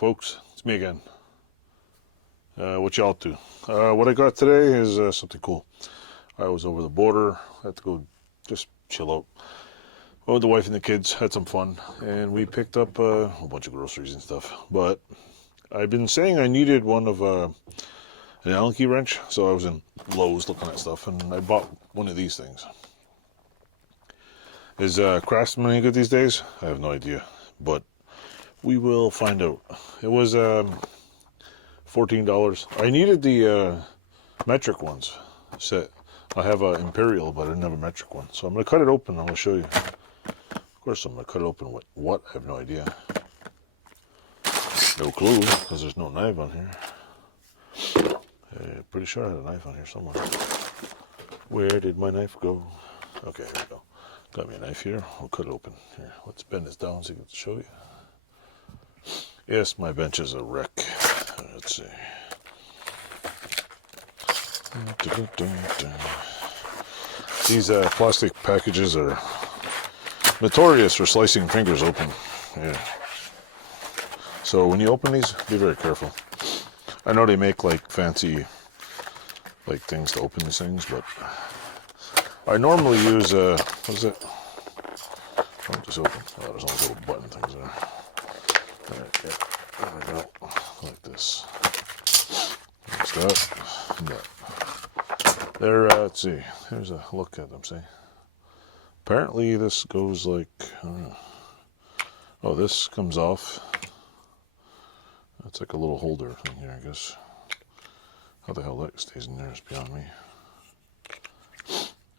folks, it's me again. What y'all do? What I got today is something cool. I was over the border, had to go just chill out. Went with the wife and the kids, had some fun, and we picked up a whole bunch of groceries and stuff. But I've been saying I needed one of an Allen key wrench, so I was in Lowe's looking at stuff, and I bought one of these things. Is CRAFTSMAN any good these days? I have no idea, but we will find out. It was $14. I needed the metric ones set. I have an Imperial, but I didn't have a metric one. So I'm going to cut it open. I'm going to show you. Of course, I'm going to cut it open with what? I have no idea. No clue, because there's no knife on here. Pretty sure I had a knife on here somewhere. Where did my knife go? Okay, here we go. Got me a knife here. I'll cut it open. Here, let's bend this down so I can show you. Yes, my bench is a wreck. Let's see. These plastic packages are notorious for slicing fingers open. Yeah. So when you open these, be very careful. I know they make like fancy like things to open these things, but I normally use what is it? Oh, just open. Oh, there's all little button things there. Alright, yeah. There we go. Like this. There's that. There, let's see. Here's a look at them, see? Apparently this goes like, I don't know. Oh, this comes off. That's like a little holder thing here, I guess. How the hell that stays in there is beyond me.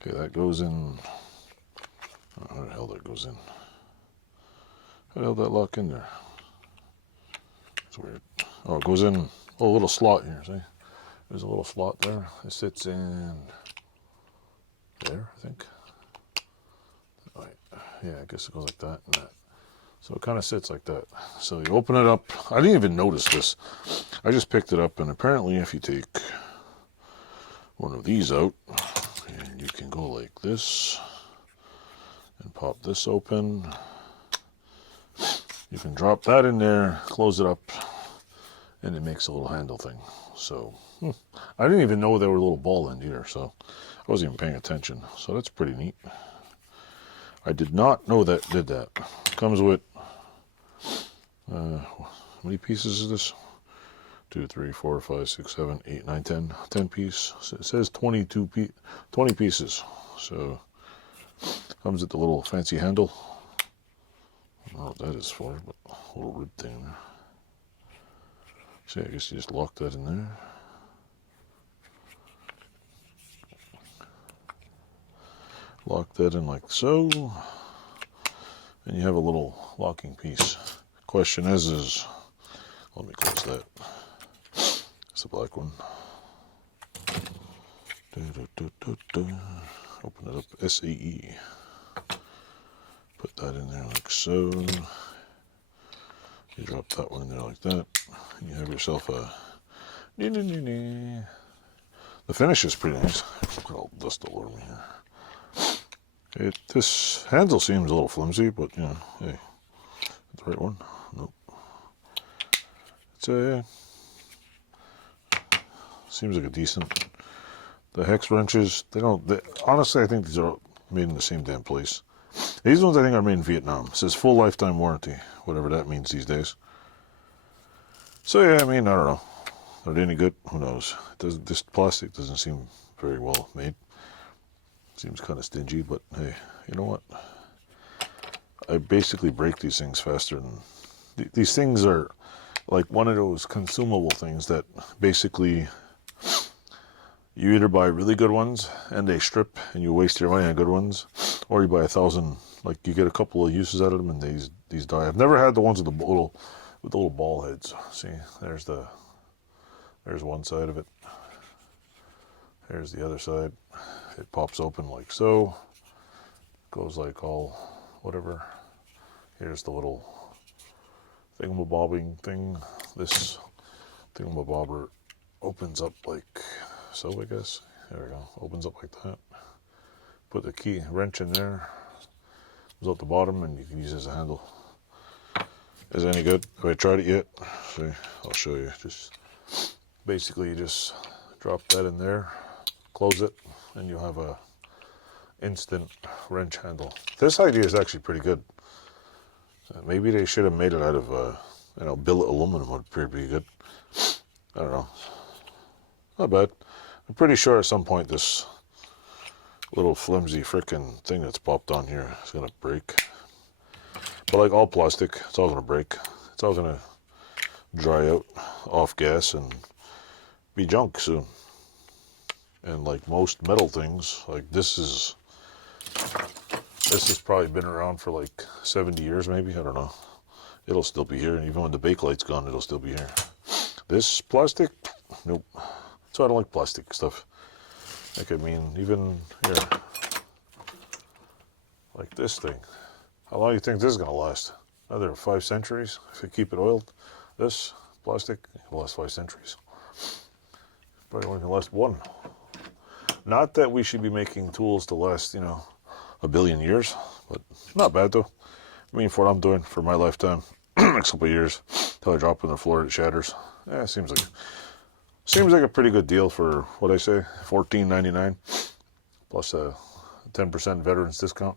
Okay, that goes in. Oh, how the hell that goes in? How the hell did that lock in there? It's weird. Oh, it goes in. Oh, a little slot here, see? There's a little slot there. It sits in there, I think. Right. Yeah, I guess it goes like that and that. So it kind of sits like that. So you open it up. I didn't even notice this. I just picked it up, and apparently if you take one of these out, and you can go like this and pop this open. You can drop that in there, close it up, and it makes a little handle thing. So I didn't even know there were a little ball end either, so I wasn't even paying attention. So that's pretty neat. I did not know that did that. Comes with how many pieces is this? 2, 3, 4, 5, 6, 7, 8, 9, 10. 10 piece. So it says 20 pieces. So comes with the little fancy handle. I don't know what that is for, but a little rib thing there. See, I guess you just lock that in there. Lock that in like so. And you have a little locking piece. Question is, let me close that. It's the black one. Open it up, SAE. Put that in there like so. You drop that one in there like that. And you have yourself a... The finish is pretty nice. Look at all dust all over me here. This handle seems a little flimsy, but you know, hey, the right one? Nope. It's a seems like a decent. The hex wrenches, honestly, I think these are made in the same damn place. These ones I think are made in Vietnam. It says full lifetime warranty, whatever that means these days. So yeah, I mean, I don't know. Are they any good? Who knows? This plastic doesn't seem very well made. Seems kind of stingy, but hey, you know what? I basically break these things faster than... These things are like one of those consumable things that basically you either buy really good ones and they strip and you waste your money on good ones, or you buy 1,000, like you get a couple of uses out of them and these die. I've never had the ones with the little ball heads. See, there's one side of it. Here's the other side. It pops open like so. Goes like all whatever. Here's the little thingamabobbing thing. This thingamabobber opens up like so, I guess. There we go. Opens up like that. Put the key wrench in there. Goes out the bottom, and you can use it as a handle. is any good. Have I tried it yet? See, I'll show you. Just basically you just drop that in there, close it, and you'll have a instant wrench handle. This idea is actually pretty good. Maybe they should have made it out of you know, billet aluminum would appear to be good. I don't know. Not bad. I'm pretty sure at some point this little flimsy frickin' thing that's popped on here is gonna break. But like all plastic, it's all gonna break. It's all gonna dry out, off gas, and be junk soon. And like most metal things, like this has probably been around for like 70 years maybe, I don't know. It'll still be here, and even when the bakelite's gone, it'll still be here. This plastic, nope. So I don't like plastic stuff. Like, I mean, even here, like this thing. How long do you think this is gonna last? Another 5 centuries if you keep it oiled. This plastic will last 5 centuries. Probably only gonna last 1. Not that we should be making tools to last, you know, a billion years, but not bad though. I mean, for what I'm doing for my lifetime, next couple of years, till I drop it on the floor, it shatters. Yeah, seems like a pretty good deal for what I say, $14.99 plus a 10% veterans discount.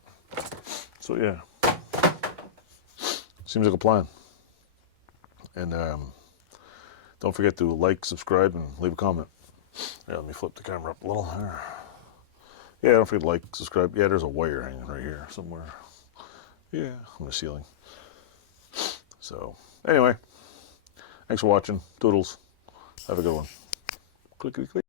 So yeah, seems like a plan. And don't forget to like, subscribe, and leave a comment. Yeah, let me flip the camera up a little here. Yeah, don't forget to like, subscribe. Yeah, there's a wire hanging right here somewhere. Yeah, on the ceiling. So, anyway, thanks for watching. Toodles. Have a good one. Clickety click.